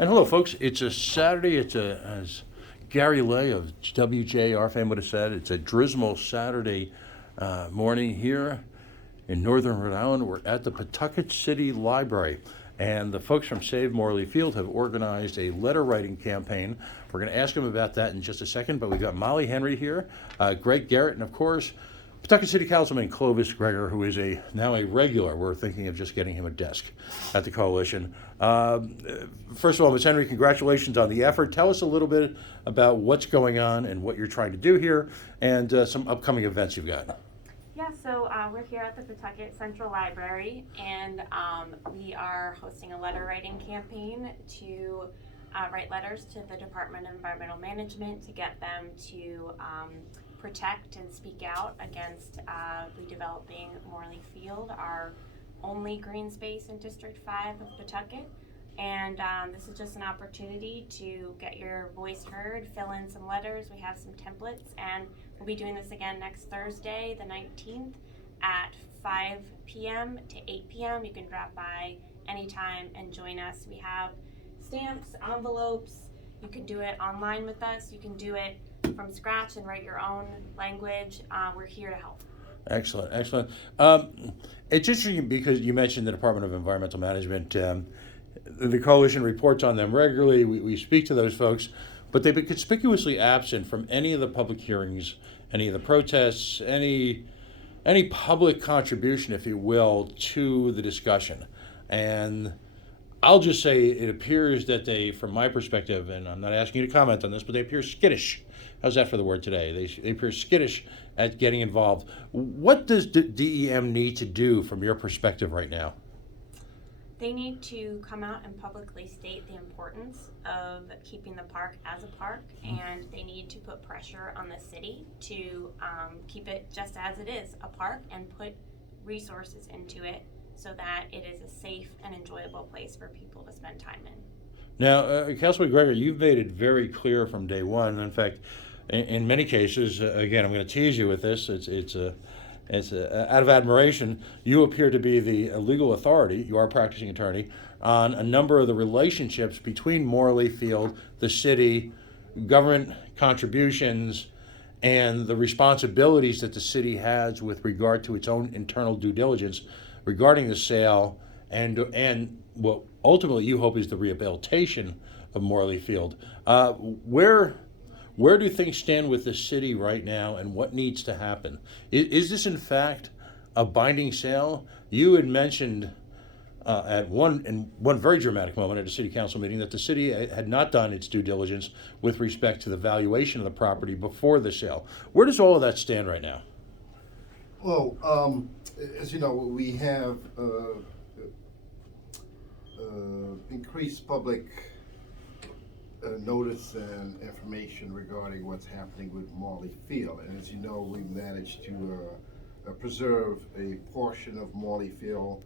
And hello, folks. It's a Saturday. As Gary Lay of WJR fame would have said, it's a drismal Saturday morning here in northern Rhode Island. We're at the Pawtucket City Library. And the folks from Save Morley Field have organized a letter writing campaign. We're going to ask them about that in just a second, but we've got Molly Henry here, Greg Gerritt, and of course, Pawtucket City Councilman Clovis Gregor, who is now a regular. We're thinking of just getting him a desk at the coalition. First of all, Ms. Henry, congratulations on the effort. Tell us a little bit about what's going on and what you're trying to do here, and some upcoming events you've got. Yeah, so we're here at the Pawtucket Central Library, and we are hosting a letter writing campaign to write letters to the Department of Environmental Management to get them to protect and speak out against redeveloping Morley Field, our only green space in District 5 of Pawtucket. And this is just an opportunity to get your voice heard, fill in some letters. We have some templates, and we'll be doing this again next Thursday, the 19th, at 5 p.m. to 8 p.m. You can drop by anytime and join us. We have stamps, envelopes. You can do it online with us. You can do it from scratch and write your own language. We're here to help. Excellent, excellent. It's interesting because you mentioned the Department of Environmental Management. The coalition reports on them regularly. We speak to those folks, but they've been conspicuously absent from any of the public hearings, any of the protests, any public contribution, if you will, to the discussion. And I'll just say it appears that they, from my perspective, and I'm not asking you to comment on this, but they appear skittish. How's that for the word today? They appear skittish at getting involved. What does DEM need to do from your perspective right now? They need to come out and publicly state the importance of keeping the park as a park, and they need to put pressure on the city to keep it just as it is, a park, and put resources into it so that it is a safe and enjoyable place for people to spend time in. Now, Councilor Gregor, you've made it very clear from day one. In fact, in many cases, again, I'm going to tease you with this. It's out of admiration. You appear to be the legal authority. You are a practicing attorney on a number of the relationships between Morley Field, the city, government contributions, and the responsibilities that the city has with regard to its own internal due diligence regarding the sale and what ultimately you hope is the rehabilitation of Morley Field. Where do things stand with the city right now, and what needs to happen? Is this in fact a binding sale? You had mentioned in one very dramatic moment at a city council meeting that the city had not done its due diligence with respect to the valuation of the property before the sale. Where does all of that stand right now? Well, as you know, we have increased public notice and information regarding what's happening with Morley Field. And as you know, we managed to preserve a portion of Morley Field,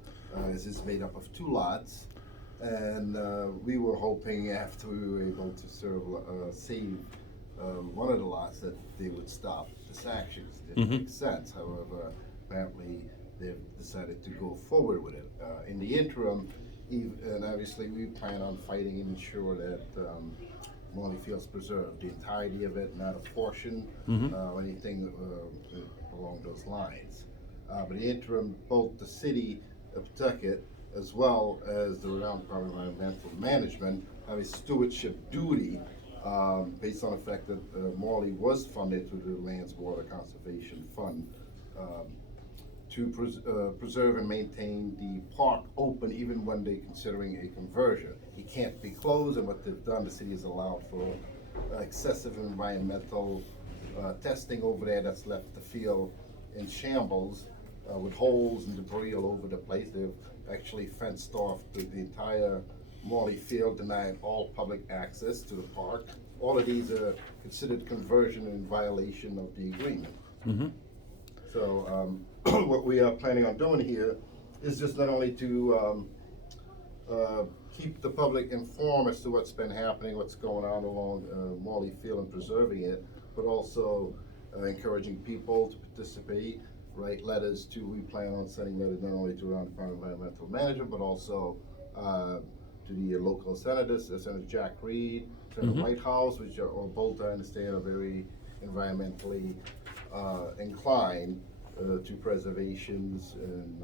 as it's made up of 2 lots. And we were hoping after we were able to save one of the lots that they would stop this action. It didn't make sense. However, apparently they've decided to go forward with it. In the interim, and obviously we plan on fighting and ensure that Morley Field's preserved, the entirety of it, not a portion or anything along those lines. But in the interim, both the city of Pawtucket as well as the Rhode Island Department of Environmental Management have a stewardship duty based on the fact that Morley was funded through the Lands Water Conservation Fund to preserve and maintain the park open even when they're considering a conversion. It can't be closed, and what they've done, the city has allowed for excessive environmental testing over there that's left the field in shambles with holes and debris all over the place. They've actually fenced off the entire Morley Field, denying all public access to the park. All of these are considered conversion in violation of the agreement. So what we are planning on doing here is just not only to keep the public informed as to what's been happening, what's going on along Morley Field and preserving it, but also encouraging people to participate, write letters to, we plan on sending letters not only to Rhode Island Department of Environmental Management, but also to the local senators, Senator Jack Reed, Senator Whitehouse, which are all both, I understand, are very environmentally inclined to preservations, and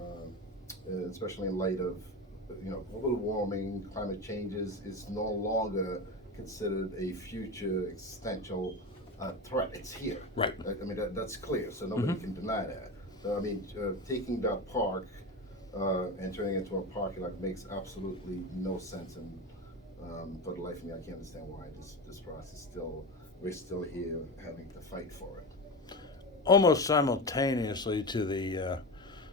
especially in light of, global warming, climate changes is no longer considered a future existential threat. It's here. Right. I mean, that's clear, so nobody can deny that. Taking that park and turning it into a parking lot makes absolutely no sense, and for the life of me, I can't understand why this process we're still here having to fight for it. Almost simultaneously to the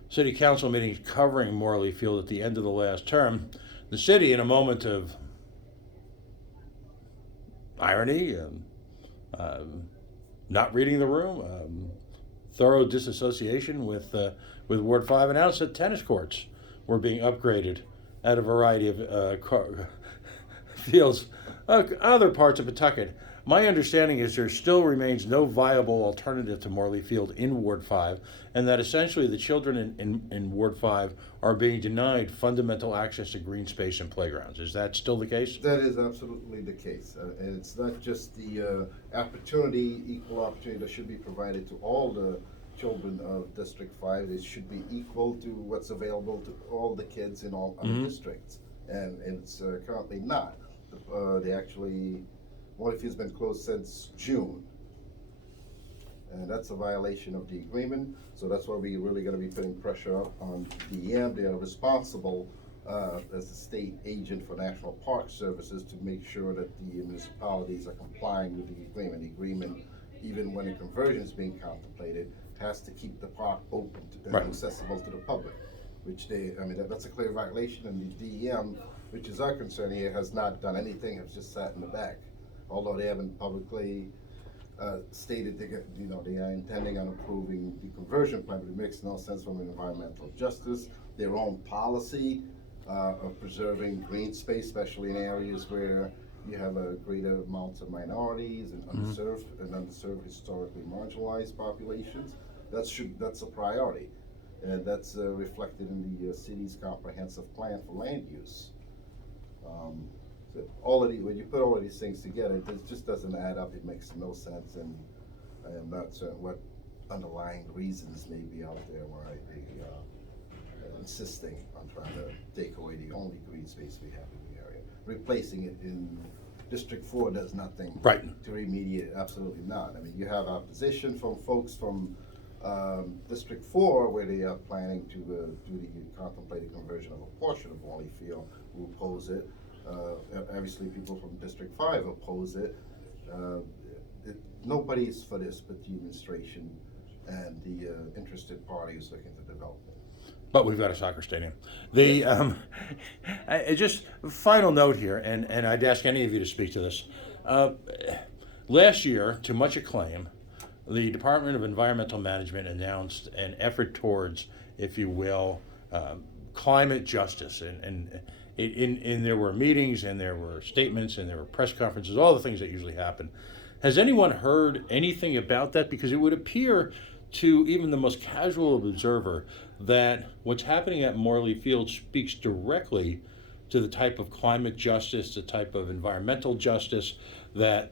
city council meetings covering Morley Field at the end of the last term, the city, in a moment of irony, not reading the room, thorough disassociation with Ward 5, announced that tennis courts were being upgraded at a variety of fields, other parts of Pawtucket. My understanding is there still remains no viable alternative to Morley Field in Ward 5, and that essentially the children in Ward 5 are being denied fundamental access to green space and playgrounds. Is that still the case? That is absolutely the case. And it's not just the equal opportunity that should be provided to all the children of District 5. It should be equal to what's available to all the kids in all other districts. And it's currently not. Morley Field's been closed since June. And that's a violation of the agreement. So that's why we're really going to be putting pressure up on DEM. They are responsible as the state agent for National Park Services to make sure that the municipalities are complying with the agreement. The agreement, even when a conversion is being contemplated, has to keep the park open and accessible to the public, which that's a clear violation, and the DEM, which is our concern here, has not done anything, has just sat in the back. Although they haven't publicly stated they are intending on approving the conversion plan, but it makes no sense from an environmental justice. Their own policy of preserving green space, especially in areas where you have a greater amounts of minorities and underserved historically marginalized populations. That's a priority, and that's reflected in the city's comprehensive plan for land use. When you put all of these things together, it just doesn't add up. It makes no sense, and I am not certain what underlying reasons may be out there why they are insisting on trying to take away the only green space we have in the area. Replacing it in District 4 does nothing to remediate. Absolutely not. I mean, you have opposition from folks from District 4, where they are planning to do the contemplated conversion of a portion of Morley Field, who oppose it. Obviously, people from District 5 oppose it. Nobody's for this but the administration and the interested parties looking to develop it. But we've got a soccer stadium. Just final note here, and I'd ask any of you to speak to this. Last year, to much acclaim, the Department of Environmental Management announced an effort towards, if you will, climate justice, and there were meetings, and there were statements, and there were press conferences, all the things that usually happen. Has anyone heard anything about that? Because it would appear to even the most casual observer that what's happening at Morley Field speaks directly to the type of climate justice, the type of environmental justice that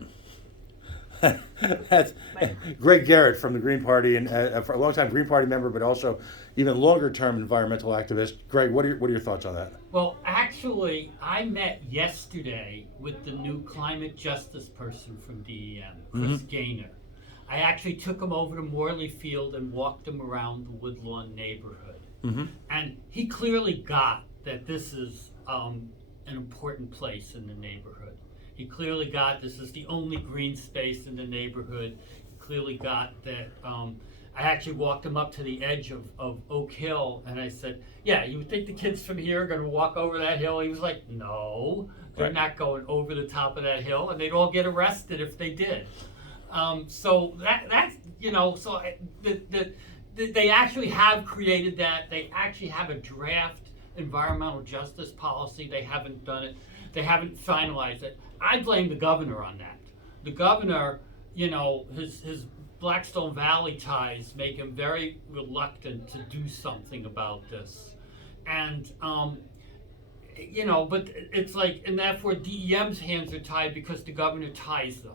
Greg Gerritt from the Green Party, and for a long time Green Party member, but also even longer term environmental activist. Greg, what are your thoughts on that? Well, actually, I met yesterday with the new climate justice person from DEM, Chris Gaynor. I actually took him over to Morley Field and walked him around the Woodlawn neighborhood. And he clearly got that this is an important place in the neighborhood. He clearly got this is the only green space in the neighborhood. He clearly got that. I actually walked him up to the edge of Oak Hill, and I said, yeah, you would think the kids from here are going to walk over that hill? He was like, no, they're not going over the top of that hill, and they'd all get arrested if they did. So that's, so they actually have created that. They actually have a draft environmental justice policy. They haven't done it. They haven't finalized it. I blame the governor on that. The governor, his Blackstone Valley ties make him very reluctant to do something about this. And you know, but it's like, and therefore DEM's hands are tied because the governor ties them.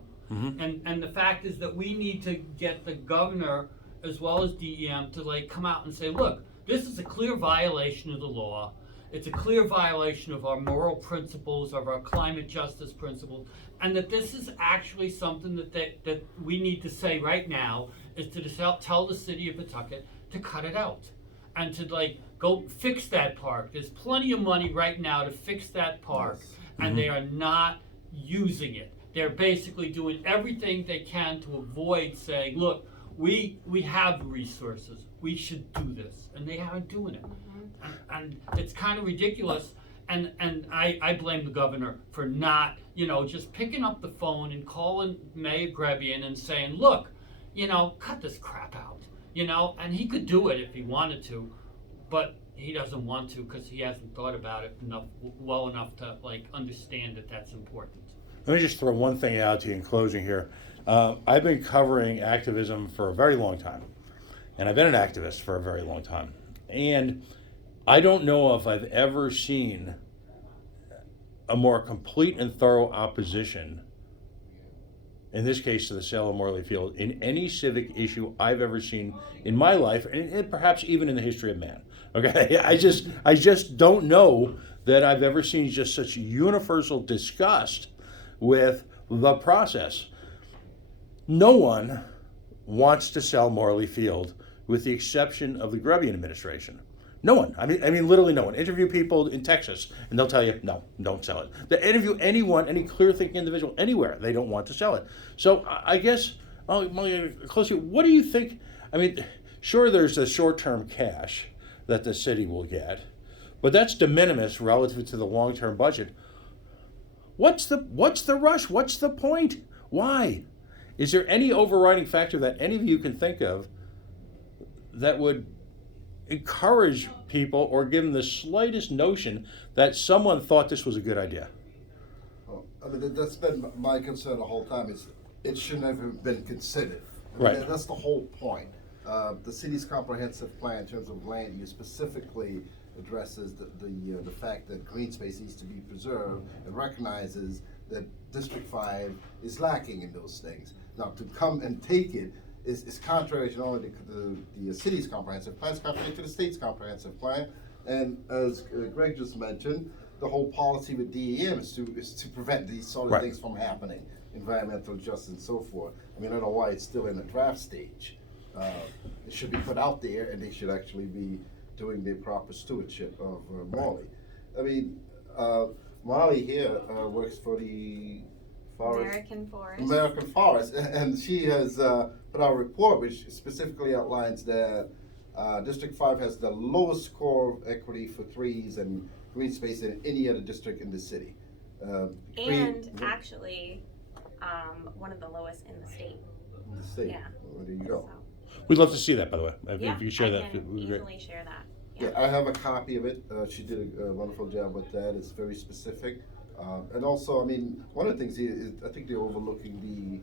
And the fact is that we need to get the governor as well as DEM to like come out and say, look, this is a clear violation of the law. It's a clear violation of our moral principles, of our climate justice principles, and that this is actually something that we need to say right now is to tell the city of Pawtucket to cut it out and to like go fix that park. There's plenty of money right now to fix that park, and they are not using it. They're basically doing everything they can to avoid saying, look, we have resources, we should do this, and they aren't doing it. And it's kind of ridiculous, and I blame the governor for not, you know, just picking up the phone and calling Mayor Gerritt and saying, look, you know, cut this crap out, you know, and he could do it if he wanted to, but he doesn't want to because he hasn't thought about it well enough to like understand that that's important. Let me just throw one thing out to you in closing here. I've been covering activism for a very long time, and I've been an activist for a very long time. And I don't know if I've ever seen a more complete and thorough opposition, in this case to the sale of Morley Field, in any civic issue I've ever seen in my life, and perhaps even in the history of man. Okay, I just don't know that I've ever seen just such universal disgust with the process. No one wants to sell Morley Field, with the exception of the Gerritt administration. No one. I mean, literally no one. Interview people in Texas, and they'll tell you, no, don't sell it. They interview anyone, any clear-thinking individual, anywhere, they don't want to sell it. So I guess, closely, what do you think? I mean, sure, there's the short-term cash that the city will get, but that's de minimis relative to the long-term budget. What's the rush? What's the point? Why? Is there any overriding factor that any of you can think of that would encourage people or give them the slightest notion that someone thought this was a good idea? Well, I mean, that's been my concern the whole time. Is it should never have been considered. I mean, Right. That's the whole point. The city's comprehensive plan in terms of land use specifically addresses the fact that green space needs to be preserved and recognizes that District 5 is lacking in those things. Now, to come and take it is contrary to not only the city's comprehensive plan, it's contrary to the state's comprehensive plan. And as Greg just mentioned, the whole policy with DEM is to prevent these sort of Right. things from happening, environmental justice and so forth. I mean, I don't know why it's still in the draft stage. It should be put out there, and they should actually be doing the proper stewardship of Morley. I mean, Molly here works for the American Forest, and she has put out a report which specifically outlines that District 5 has the lowest score of equity for trees and green space than any other district in the city. Actually, one of the lowest in the state. In the state. Yeah. Well, there you go. So, We'd love to see that, by the way. If yeah, you could share I that, can it would be great. easily share that. Yeah, I have a copy of it. She did a wonderful job with that. It's very specific. And also, I mean, one of the things is I think they're overlooking the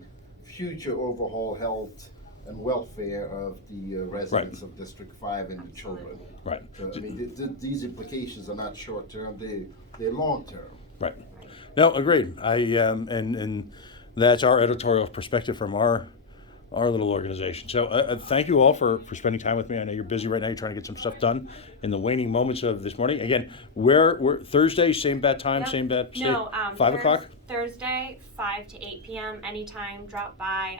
future overall health and welfare of the residents of District 5 and the children. Right. So, I mean, these implications are not short term, they're long term. Right. No, agreed. And that's our editorial perspective from our little organization. So thank you all for spending time with me. I know you're busy right now. You're trying to get some stuff done in the waning moments of this morning. Again, we're Thursday, same bat time, Yep. same bat state, No, 5 o'clock? Thursday, 5 to 8 p.m. Anytime, drop by.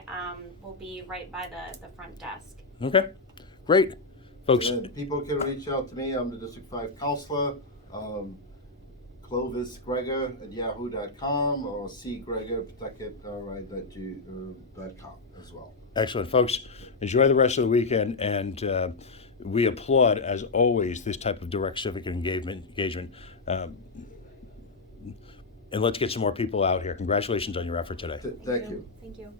We'll be right by the front desk. Okay, great. Folks, And people can reach out to me. I'm the District 5 counselor. Clovis Gregor at yahoo.com or cgregor@pawtucket.com as well. excellent. Folks, enjoy the rest of the weekend, and we applaud, as always, this type of direct civic engagement. And let's get some more people out here. Congratulations on your effort today. Thank you. Thank you.